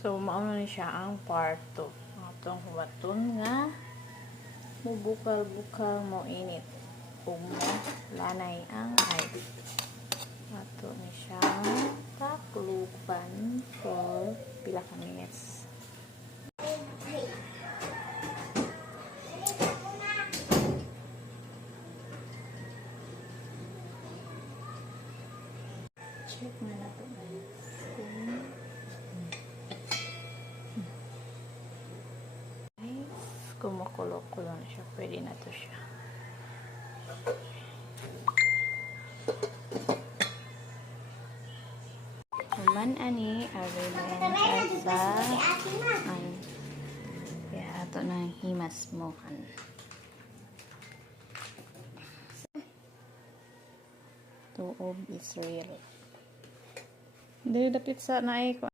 So, mauna ni siya ang part 2. Atong huwaton nga mubukal-bukal mo init. Ug mo lanay ang ice. Ato ni siya takluban for pila ka minutes. Check na nato guys. Kumukulo-kulo na siya. Pwede na to siya. Human ani, ari na yan sa kaya ato na himas mo kan. Tuob Israel. Dili dapit sa naay ko.